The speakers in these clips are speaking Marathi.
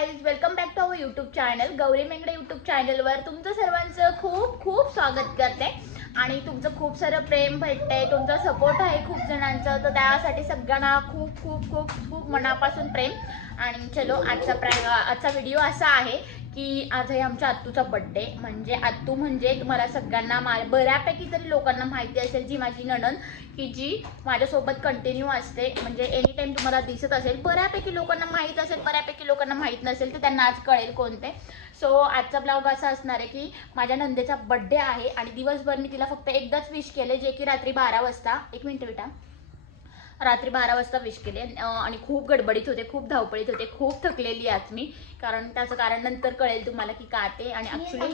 Guys welcome back to our YouTube channel Gauri Mengade YouTube चॅनलवर तुमचं सर्वांचं खूप खूप स्वागत करते. आणि तुमचं खूप सारं प्रेम भेटते तुमचा सपोर्ट आहे खूप जणांचं. तर त्यासाठी सगळ्यांना खूप खूप खूप खूप मनापासून प्रेम. आणि चलो आजचा प्रा आजचा व्हिडिओ असा आहे की आज आहे आमच्या आत्तूचा बड्डे म्हणजे आत्तू म्हणजे तुम्हाला सगळ्यांना मा बऱ्यापैकी तरी लोकांना माहिती असेल जी माझी नणन की जी माझ्यासोबत कंटिन्यू असते म्हणजे एनी टाईम तुम्हाला दिसत असेल बऱ्यापैकी लोकांना माहीत असेल बऱ्यापैकी लोकांना माहीत नसेल तर त्यांना आज कळेल कोणते. सो आजचा ब्लॉग असा असणार आहे की माझ्या नंदेचा बड्डे आहे आणि दिवसभर मी तिला फक्त एकदाच विश केले जे की रात्री बारा वाजता. एक मिनिट बेटा. रात्री बारा वाजता विश केले. आणि खूप गडबडीत होते खूप धावपळीत होते खूप थकलेली आज मी. कारण त्याचं कारण नंतर कळेल तुम्हाला की का ते. आणि ॲक्च्युली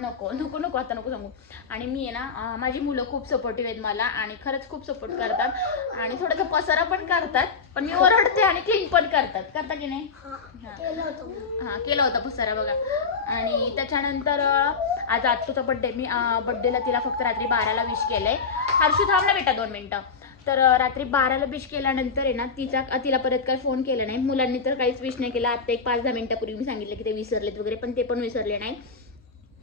नको नको नको आता नको सांगू. आणि मी आहे ना माझी मुलं खूप सपोर्टिव्ह आहेत मला आणि खरंच खूप सपोर्ट करतात. आणि थोडंसं पसारा पण करतात पण मी ओरडते आणि क्लीन पण करतात. करता की नाही? हा केला होता पसारा बघा. आणि त्याच्यानंतर आज आत्तूचा बड्डे मी बड्डेला तिला फक्त रात्री बाराला विश केलंय. हर्षू थांब ना बेटा दोन मिनिटं. तर रात्री बाराला विश केल्यानंतर आहे ना तिचा तिला परत काय फोन केला नाही. मुलांनी तर काहीच विश नाही केला. आता एक पाच दहा मिनिटापूर्वी मी सांगितलं की ते विसरलेत वगैरे पण ते पण विसरले नाही.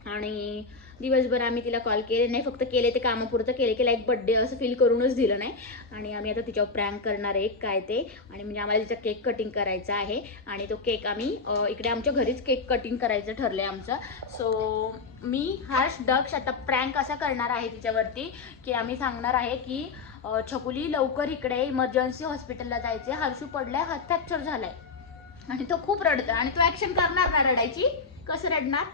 आणि दिवसभर आम्ही तिला कॉल केले नाही. फक्त केले ते कामापुरतं केले की लाईक बड्डे असं फील करूनच दिलं नाही. आणि आम्ही आता तिच्यावर प्रँक करणार आहे काय ते. आणि म्हणजे आम्हाला तिचा केक कटिंग करायचा आहे. आणि तो केक आम्ही इकडे आमच्या घरीच केक कटिंग करायचं ठरलं आहे आमचं. सो मी हर्ष दक्ष आता प्रँक असा करणार आहे तिच्यावरती की आम्ही सांगणार आहे की छकुली लवकर इकडे इमर्जन्सी हॉस्पिटलला जायचे हर्षू पडलाय हात फ्रॅक्चर झालाय. आणि तो खूप रडतोय. आणि तो ऍक्शन करणार ना रडायची? कसं रडणार?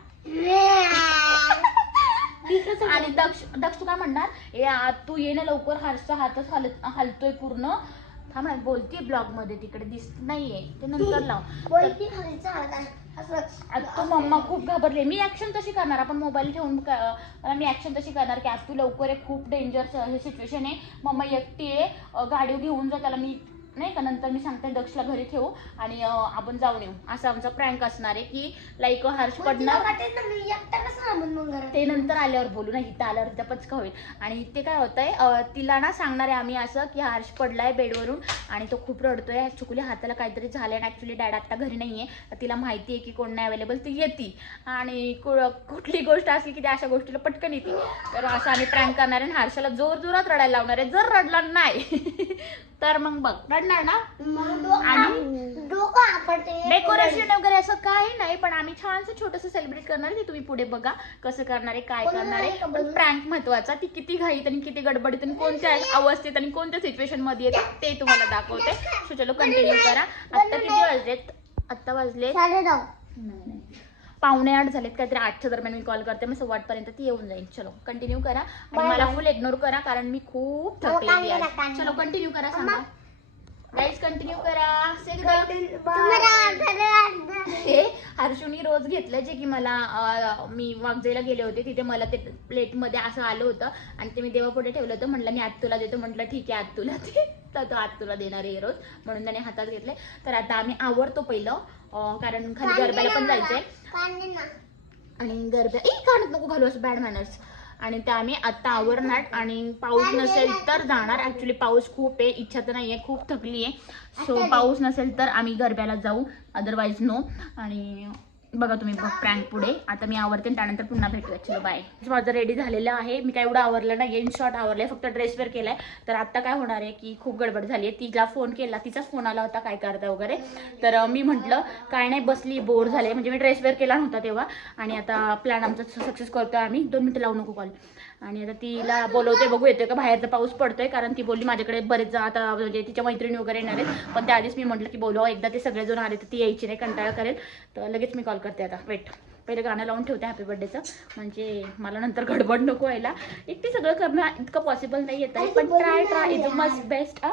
आणि दक्ष दक्ष तू काय म्हणणार? ए तू ये ना लवकर. हर्षचा हातच हलत हलतोय पूर्ण. थांब बोलते ब्लॉगमध्ये तिकडे दिसत नाहीये. ते नंतर लाव. आता मम्मा खूप घाबरले. मी ऍक्शन तशी करणार आपण मोबाईल ठेवून क- मी ऍक्शन तशी करणार की आज तू लवकर आहे खूप डेंजर हे सिच्युएशन आहे. मम्मा एकटी आहे अ, गाडी घेऊन जा त्याला मी नाही का? नंतर मी सांगते दक्षला घरी ठेवू आणि आपण जाऊन येऊ. असं आमचा प्रँक असणार आहे की लाईक हर्ष पडणार. ते नंतर आल्यावर बोलू ना इथं आल्यावर तिचा पचका होईल. आणि ते काय होतंय तिला ना सांगणार आहे आम्ही असं की हर्ष पडलाय बेडवरून आणि तो खूप रडतोय. चुकली हाताला काहीतरी झालंय आणि ऍक्च्युली डॅड आता घरी नाहीये. तिला माहिती आहे की कोण नाही अवेलेबल ती येते. आणि कुठली गोष्ट असली की त्या अशा गोष्टीला पटकन येते. तर असं आम्ही प्रँक करणार आहे आणि हर्षाला जोर जोरात रडायला लावणार आहे. जर रडला नाही तर मग बघ रडणार ना? डेकोरेशन वगैरे असं काही नाही पण आम्ही छानसं छोटंसं सेलिब्रेट करणार आहे ते तुम्ही पुढे बघा कसं करणार आहे काय करणार आहे. पण प्रँक महत्त्वाचा ती किती घाईत आणि किती गडबडीत आणि कोणत्या अवस्थेत आणि कोणत्या सिच्युएशनमध्ये येते ते तुम्हाला दाखवते. सो चलो कंटिन्यू करा. आता किती वाजलेत? आत्ता वाजले नाही. पावणे आठ झालेत काहीतरी आठच्या दरम्यान मी कॉल करते मग सव्वा आठपर्यंत ती येऊन जाईल. चलो कंटिन्यू करा. आणि मला फुल इग्नोर करा कारण मी खूप थकलेली आहे. चलो कंटिन्यू करा सांगा. गाईज कंटिन्यू करा. हे हर्षुनी रोज घेतलं जे की मला मी वागजेला गेले होते तिथे मला ते प्लेटमध्ये असं आलं होतं. आणि ते मी देवापुढे ठेवलं होतं. म्हटलं मी आत तुला देतो. म्हटलं ठीक आहे आत तुला ते तर तो आत तुला देणार आहे रोज. म्हणून त्याने हातात घेतले तर आता आम्ही आवडतो पहिलं. कारण खाली गरब्याला पण जायचंय. आणि गरब्या ए काढत नको घालू असं बॅड मॅनर्स आणि त्या आम्ही आत्ता आवरणार आणि पाऊस नसेल तर जाणार. ऍक्च्युली पाऊस खूप आहे. इच्छा तर नाही आहे खूप थकली आहे सो पाऊस नसेल तर आम्ही गरब्याला जाऊ. अदरवाईज नो आणि बघा तुम्ही प्रँक पुढे. आता मी आवरते त्यानंतर पुन्हा भेटूया. चलो बाय माझं रेडी झालेलं आहे. मी काय एवढं आवरलं नाही. इन शॉर्ट आवरलंय. फक्त ड्रेस वेअर केलाय. तर आता काय होणार आहे की खूप गडबड झाली आहे. तिला फोन केला. तिचाच फोन आला होता काय करता वगैरे. तर मी म्हटलं काय नाही बसली बोर झाले. म्हणजे मी ड्रेस वेअर केला नव्हता तेव्हा. आणि आता प्लॅन आमचा सक्सेस करतोय आम्ही. दोन मिनिटं लावू नको कॉल आणि आता तिला बोलवते बघू येतोय का? बाहेरचा पाऊस पडतोय कारण ती बोलली माझ्याकडे बरेच जण आता म्हणजे तिच्या मैत्रिणी वगैरे येणार आहेत. पण त्याआधीच मी म्हटलं की बोलवा एकदा ते सगळेजण आले तर ती यायची नाही कंटाळा करेल. तर लगेच मी कॉल करते आता. वेट. पहिले गाणं लावून ठेवते हॅपी बर्थडेचं म्हणजे मला नंतर गडबड नको व्हायला. एकटी सगळं करणं इतकं पॉसिबल नाही येत आहे पण try try is must best a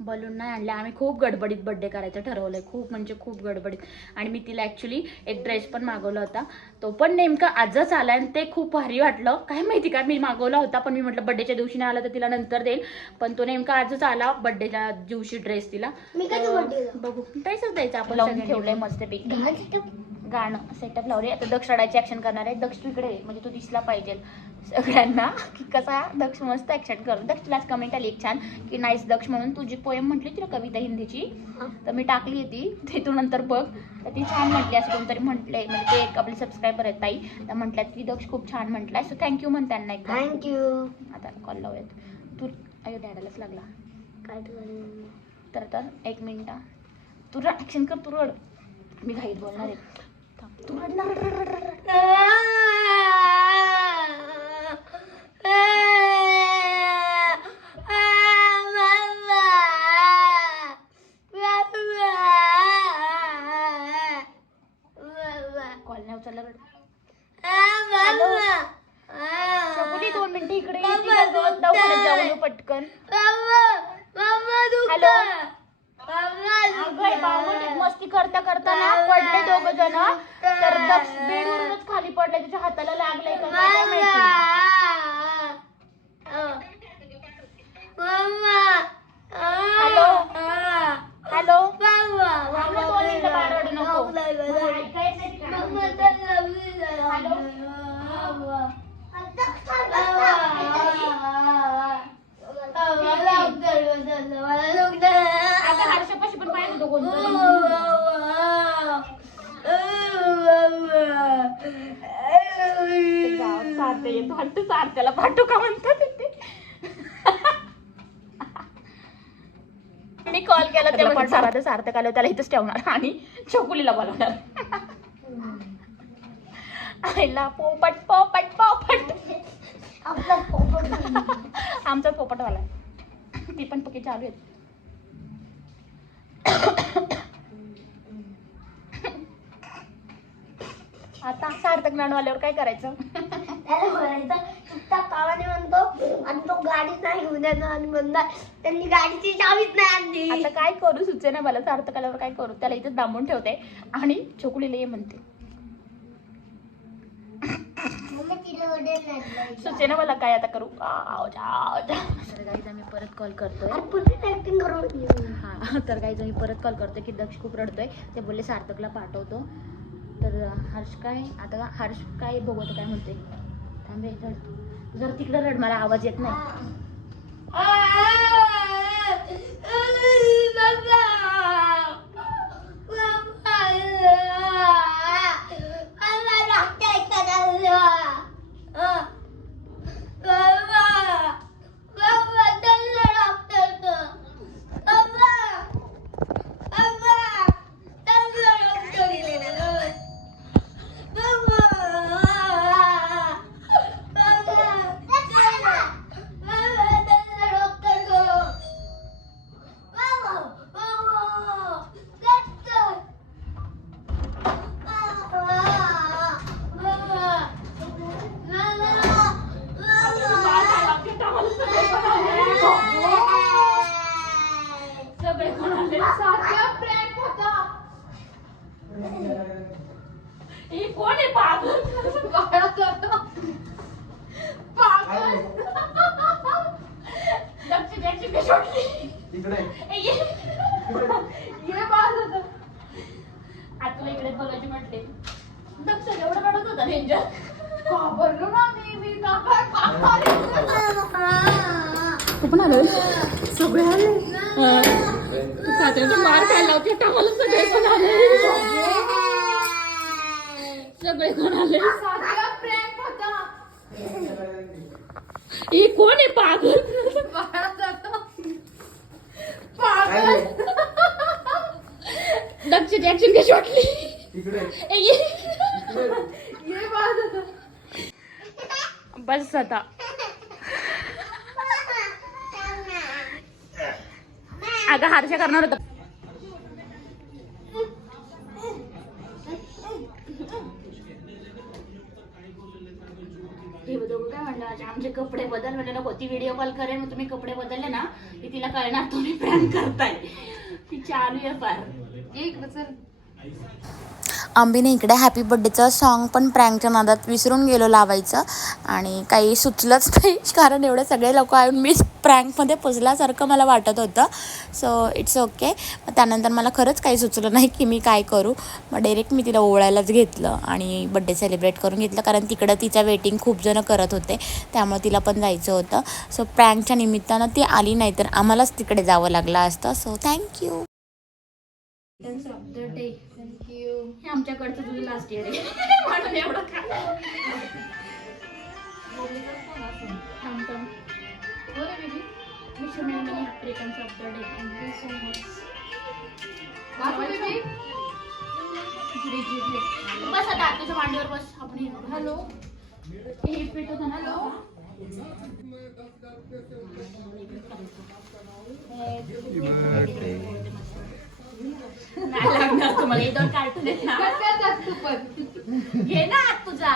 balloon नाही आणले. आम्ही खूप गडबडीत बड्डे करायचं ठरवलंय. खूप म्हणजे खूप गडबडीत. आणि मी तिला ॲक्च्युली एक ड्रेस पण मागवला होता. तो पण नेमका आजच आला आणि ते खूप भारी वाटलं. काय माहिती का मी मागवला होता पण मी म्हटलं बड्डेच्या दिवशी नाही आला तर तिला नंतर देईल. पण तो नेमका आजच आला बड्डेच्या दिवशी ड्रेस तिला? बघू. ड्रेसच द्यायचा आपण. ठेवलंय मस्तपैकी. गाणं सेटअप लावले आता दक्ष रडायची ऍक्शन करणार आहे. दक्ष तू इकडे ये, म्हणजे तू दिसला पाहिजे. सगळ्यांना की कसा दक्ष मस्त ऍक्शन करतो दक्ष तुलाच कमेंट आली एक छान की नाईस दक्ष म्हणून तुझी पोएम म्हटली ती ना कविता हिंदीची. तर मी टाकली ती. ते तू नंतर बघ. तर ती छान म्हटली असं कोणतरी म्हटलंय. म्हणजे ते एक आपले सबस्क्रायबर आहेत ताई. तर म्हटल्यात की दक्ष खूप छान म्हटलाय. सो थँक्यू म्हण त्यांना एकदा. थँक्यू आता कॉल लावूयात. तू अयो डॅडालाच लागला. काय तर तर एक मिनिट. तू ऍक्शन कर तू रड. मी घाईत बोलणार आहे. थांब. तू रड ना रड रड रड रड कॉल नाही उचलला रड दोन मिनिटं इकडे ये. तिला दोन दवाखान्यात जाऊन येऊ पटकन हॅलो अगं हे मस्ती करता करता ना दोघ जण तर दक्ष बेडवरूनच खाली पडले त्याच्या हाताला लागलंय का काय काय माहिती. हॅलो? हॅलो? अगं दोन मिनिटं बाहेर रडू नको. मला ऐकायचं नाही तिकडे. हॅलो? अगं हर्षपाशी पण पाहिजे होतं सारथं येतो वाटतं सारथ्याला पाठवू का म्हणतात मी कॉल केला त्याला पण सारथं सार्थक आलं त्याला इथंच ठेवणार. आणि चकुलीला बोलवणार. आईला पोपट पोपट पोपट. आमचा पोपटवाला आहे. ती पण पक्की चालू आहेत. आता सार्थक नाणू आल्यावर काय करायचं? पावाने म्हणतो आणि तो गाडीच नाही घेऊन येणार. आणि म्हणणार त्यांनी गाडीची चावीच नाही आणली. आता काय करू सुचेना मला सार्थक आल्यावर काय करू. त्याला इथं दांबून ठेवते आणि चोकुलीला ये म्हणते. सुचेना मला काय आता करू? गाईज आम्ही परत कॉल करतोय. हा तर गाईज आम्ही परत कॉल करतोय की दक्ष खूप रडतोय. ते बोलले सार्थकला पाठवतो. तर हर्ष काय आता हर्ष काय बघतो काय म्हणते थांबे रड जर तिकडे रड मला आवाज येत नाही सारख्या prank होता. ही कोण आहे पागल? बाळा करतो. पागल ये. ये बाळ होतं. आता तुला इकडे बोलायची म्हटले. दक्ष एवढं रडत होता डेंजर घाबरलो ना मी मी का काय तू पण आलो सगळे आले? सात्याचा मार खायला होते टाकायला सगळे पण आले सगळे कोण आले ही कोण आहे पागल? पागल। दक्षची ऍक्शन कशी वाटली ये. बस आता अगं हारशा करणार होता. हे दोघं काय म्हणलं आमचे कपडे बदल म्हणजे नको ती व्हिडिओ कॉल करेल मग तुम्ही कपडे बदलले ना की तिला कळणार तुम्ही प्रँक करताय. ती चालू आहे फार. एक चल आंबीने इकडे हॅपी बड्डेचं सॉन्ग पण प्रँकच्या नादात विसरून गेलो लावायचं. आणि काही सुचलंच नाही कारण एवढे सगळे लोक येऊन मी प्रँकमध्ये पुजल्यासारखं मला वाटत होतं. सो इट्स ओके मग त्यानंतर मला खरंच काही सुचलं नाही की मी काय करू. मग डायरेक्ट मी तिला ओवळायलाच घेतलं आणि बड्डे सेलिब्रेट करून घेतलं कारण तिकडं तिच्या वेटिंग खूप जणं करत होते. त्यामुळे तिला पण जायचं होतं. सो प्रँकच्या निमित्तानं ती आली नाही तर आम्हालाच तिकडे जावं लागलं असतं. सो थँक्यू थँक्यू हे आमच्याकडचं तुझं लास्ट इयर आहे. म्हणून एवढं खा थांब थांब. हो रे baby wish you many many happy returns of the day thank you so much बस आता तुझ्या मांडीवर बस. आपण हॅलो हे पीठ होतं ना? हॅलो नाही लागणार तुम्हाला हे दोन कार्टून आहेत ना घे ना हात तुझा.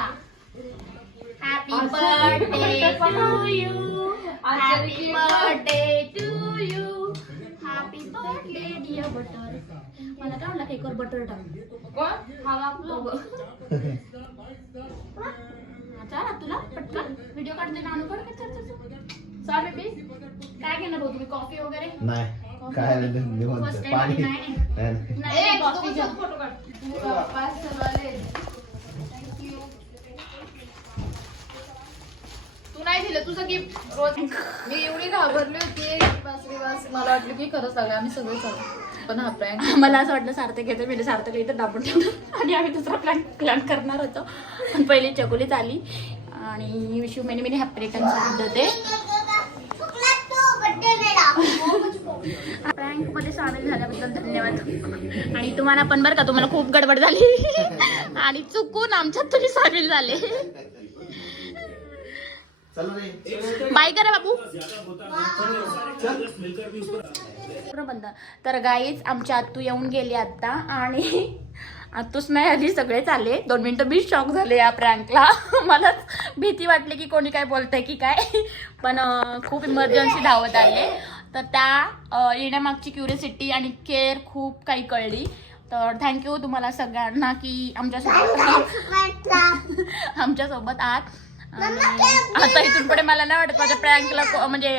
Happy birthday to you happy birthday to you happy birthday dear butter मला काय म्हणलं केकवर बटर टाक. हा वापलो चाल तुला पटकन. व्हिडिओ काढते ना आणू पण चाल बेबी काय घेणार हो तुम्ही? कॉफी वगैरे? नाही. काय पाणी. तू नाही दिलं तुझं गिफ्ट रोज मी एवढी घाबरली होती. मला वाटलं की खरंच लागलं आम्ही सगळे चालू. पण हा प्रँक मला असं वाटलं सार्थक घेतो मी सार्थक इथं दाबून आणि आम्ही दुसरा प्लॅन प्लॅन करणार होतो. पण पहिली चकोलीच आली. आणि wish you many many happy returns होते प्रँक मध्ये सामील झाल्याबद्दल धन्यवाद. आणि तुम्हाला पण बरं का तुम्हाला खूप गडबड झाली. आणि चुकून आमच्यात तुम्ही सामील झाले. बाय करा बाबू. बंद. तर गाईच आमची आत्तू येऊन गेली आता आणि आत्तूच नाही आली सगळेच आले दोन मिनिटं मी शॉक झाले या प्रँकला मलाच भीती वाटली की कोणी काय बोलतंय की काय. पण खूप इमर्जन्सी धावत आले. तर त्या येण्यामागची क्युरियोसिटी आणि केअर खूप काही कळली. तर थँक्यू तुम्हाला सगळ्यांना की आमच्यासोबत आमच्यासोबत आहात. आणि आता इथून पुढे मला नाही वाटत माझ्या प्रँकला म्हणजे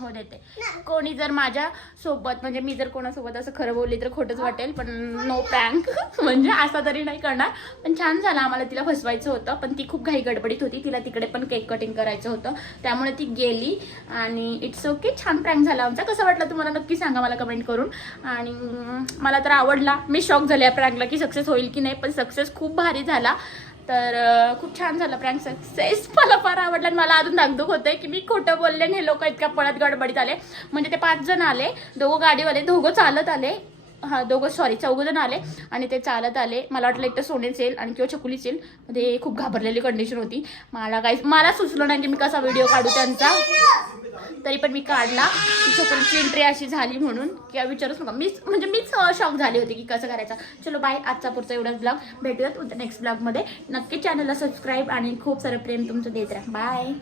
हो देते. कोणी जर माझ्या सोबत म्हणजे मी जर कोणासोबत असं खरं बोलली तर खोटंच वाटेल पण नो प्रँक म्हणजे असा तरी नाही करणार. पण छान झालं आम्हाला तिला फसवायचं होतं पण ती खूप घाई गडबडीत होती. तिला तिकडे पण केक कटिंग करायचं होतं. त्यामुळे ती गेली आणि इट्स ओके छान प्रँक झाला आमचा. कसं वाटलं तुम्हाला नक्की सांगा मला कमेंट करून. आणि मला तर आवडला. मी शॉक झाले या प्रँकला की सक्सेस होईल की नाही पण सक्सेस खूप भारी झाला. तर खूप छान झालं प्रँक सक्सेस मला फार आवडलं आणि मला अजून धाकधूक होते की मी खोटं बोलले आणि हे लोक इतक्या पळत गडबडीत आले. म्हणजे ते पाच जण आले दोघं गाडीवाले दोघं चालत आले. हा दोघं सॉरी चौघ जण आले आणि ते चालत आले. मला वाटलं एक तर सोनेच येईल आणि किंवा छकुलीच येईल. ते खूप घाबरलेली कंडिशन होती. मला काही मला सुचलं नाही की मी कसा व्हिडिओ काढू त्यांचा. तरी पण मी काढला. की छकुलीची एंट्री अशी झाली म्हणून. किंवा विचारूच नका. मीच म्हणजे मीच शॉक झाली होती की कसं करायचं. चलो बाय आजचा पुढचा एवढाच ब्लॉग भेटूयात उद्या नेक्स्ट ब्लॉगमध्ये नक्की चॅनलला सबस्क्राईब आणि खूप सारं प्रेम तुमचं देत राहा. बाय